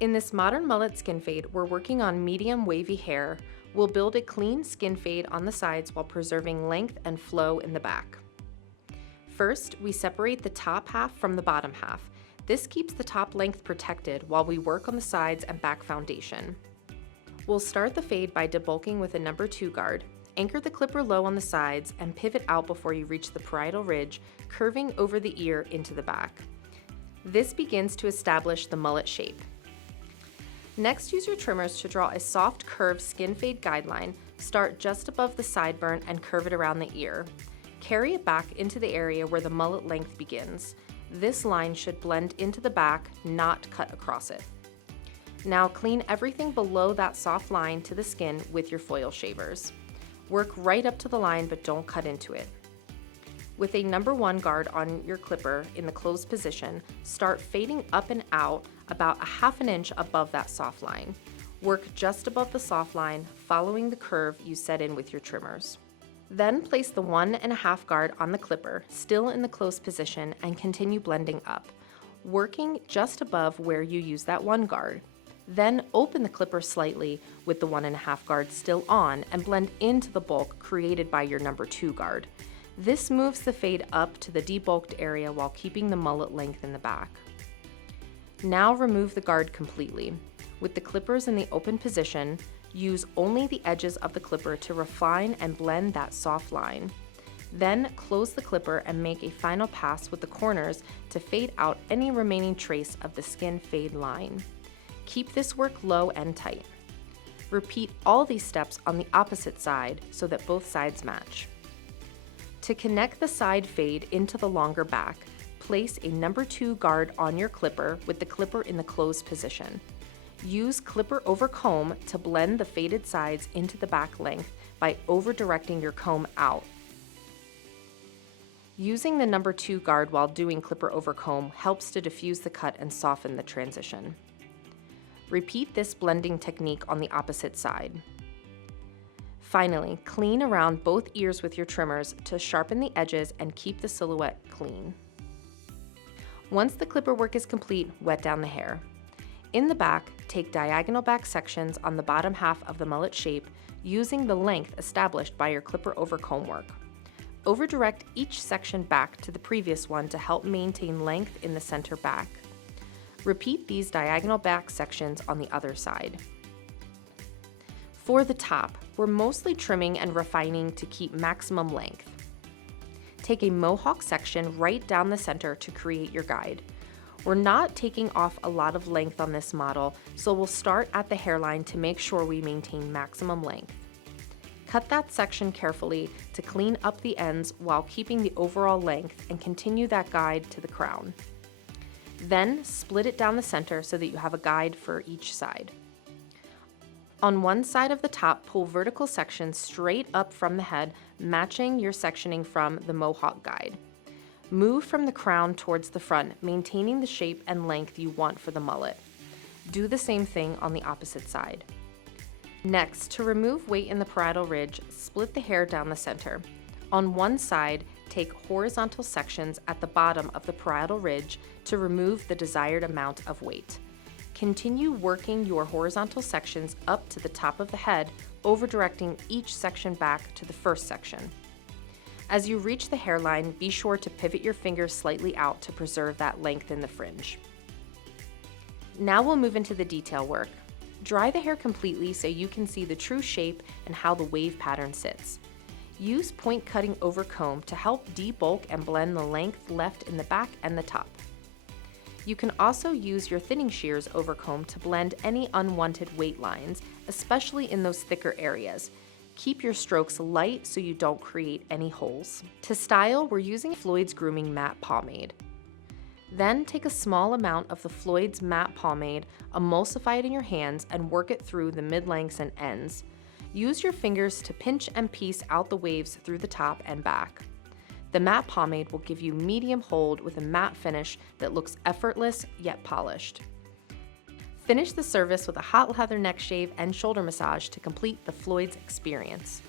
In this modern mullet skin fade, we're working on medium wavy hair. We'll build a clean skin fade on the sides while preserving length and flow in the back. First, we separate the top half from the bottom half. This keeps the top length protected while we work on the sides and back foundation. We'll start the fade by debulking with a number 2 guard. Anchor the clipper low on the sides and pivot out before you reach the parietal ridge, curving over the ear into the back. This begins to establish the mullet shape. Next, use your trimmers to draw a soft curved skin fade guideline. Start just above the sideburn and curve it around the ear. Carry it back into the area where the mullet length begins. This line should blend into the back, not cut across it. Now clean everything below that soft line to the skin with your foil shavers. Work right up to the line, but don't cut into it. With a number 1 guard on your clipper in the closed position, start fading up and out about 1/2 inch above that soft line. Work just above the soft line, following the curve you set in with your trimmers. Then place the 1.5 guard on the clipper, still in the closed position, and continue blending up, working just above where you use that 1 guard. Then open the clipper slightly with the 1.5 guard still on and blend into the bulk created by your number 2 guard. This moves the fade up to the debulked area while keeping the mullet length in the back. Now remove the guard completely. With the clippers in the open position, use only the edges of the clipper to refine and blend that soft line. Then close the clipper and make a final pass with the corners to fade out any remaining trace of the skin fade line. Keep this work low and tight. Repeat all these steps on the opposite side so that both sides match. To connect the side fade into the longer back, place a number 2 guard on your clipper with the clipper in the closed position. Use clipper over comb to blend the faded sides into the back length by over-directing your comb out. Using the number 2 guard while doing clipper over comb helps to diffuse the cut and soften the transition. Repeat this blending technique on the opposite side. Finally, clean around both ears with your trimmers to sharpen the edges and keep the silhouette clean. Once the clipper work is complete, wet down the hair. In the back, take diagonal back sections on the bottom half of the mullet shape using the length established by your clipper over comb work. Over-direct each section back to the previous one to help maintain length in the center back. Repeat these diagonal back sections on the other side. For the top, we're mostly trimming and refining to keep maximum length. Take a Mohawk section right down the center to create your guide. We're not taking off a lot of length on this model, so we'll start at the hairline to make sure we maintain maximum length. Cut that section carefully to clean up the ends while keeping the overall length and continue that guide to the crown. Then split it down the center so that you have a guide for each side. On one side of the top, pull vertical sections straight up from the head, matching your sectioning from the Mohawk guide. Move from the crown towards the front, maintaining the shape and length you want for the mullet. Do the same thing on the opposite side. Next, to remove weight in the parietal ridge, split the hair down the center. On one side, take horizontal sections at the bottom of the parietal ridge to remove the desired amount of weight. Continue working your horizontal sections up to the top of the head, over-directing each section back to the first section. As you reach the hairline, be sure to pivot your fingers slightly out to preserve that length in the fringe. Now we'll move into the detail work. Dry the hair completely so you can see the true shape and how the wave pattern sits. Use point cutting over comb to help debulk and blend the length left in the back and the top. You can also use your thinning shears over comb to blend any unwanted weight lines, especially in those thicker areas. Keep your strokes light so you don't create any holes. To style, we're using Floyd's Grooming Matte Pomade. Then take a small amount of the Floyd's Matte Pomade, emulsify it in your hands, and work it through the mid-lengths and ends. Use your fingers to pinch and piece out the waves through the top and back. The matte pomade will give you medium hold with a matte finish that looks effortless yet polished. Finish the service with a hot lather neck shave and shoulder massage to complete the Floyd's experience.